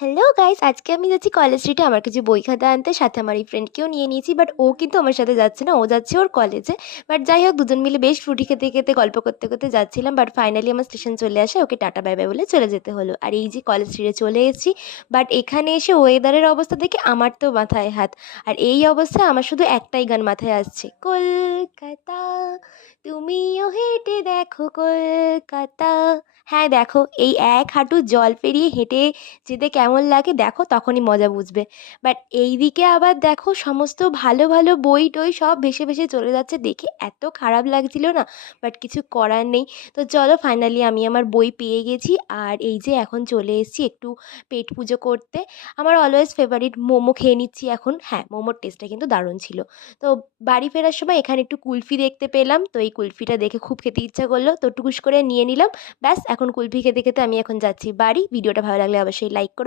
Hello guys, আজকে আমি যাচ্ছি কলেজ স্ট্রিটে আমার কিছু বই খাতা আনতে। সাথে আমার এই ফ্রেন্ডকেও নিয়ে নিয়েছি, বাট ও কিন্তু আমার সাথে যাচ্ছে না, ও যাচ্ছে ওর কলেজে। বাট যাই হোক, দুজন মিলে বেশ ফ্রুটি খেতে খেতে গল্প করতে করতে যাচ্ছিলাম। বাট ফাইনালি আমার স্টেশন চলে আসে, ওকে টাটা বাই বাই বলে চলে যেতে হলো। আর এই যে কলেজ স্ট্রিটে চলে এসেছি, বাট এখানে এসে ওয়েদারের অবস্থা দেখে আমার তো মাথায় হাত। আর এই অবস্থায় আমার শুধু একটাই গান মাথায় আসছে, কলকাতা তুমিও হেঁটে দেখো কলকাতা। হ্যাঁ দেখো, এই এক হাঁটু জল পেরিয়ে হেঁটে যেতে কেমন লাগে দেখো, তখনই মজা বুঝবে। বাট এই দিকে আবার দেখো, সমস্ত ভালো ভালো বই টই সব ভেসে ভেসে চলে যাচ্ছে, দেখে এত খারাপ লাগছিল না। বাট কিছু করার নেই। তো চলো, ফাইনালি আমি আমার বই পেয়ে গেছি। আর এই যে এখন চলে এসেছি একটু পেট পুজো করতে। আমার অলওয়েজ ফেভারিট মোমো খেয়ে নিচ্ছি এখন। হ্যাঁ, মোমোর টেস্টটা কিন্তু দারুণ ছিল। তো বাড়ি ফেরার সময় এখানে একটু কুলফি দেখতে পেলাম, তো এই কুলফিটা দেখে খুব খেতে ইচ্ছা করলো, তো টুকুস করে নিয়ে নিলাম। ব্যাস, এখন কুলফি খেতে খেতে আমি এখন যাচ্ছি বাড়ি। ভিডিওটা ভালো লাগলে অবশ্যই লাইক করো।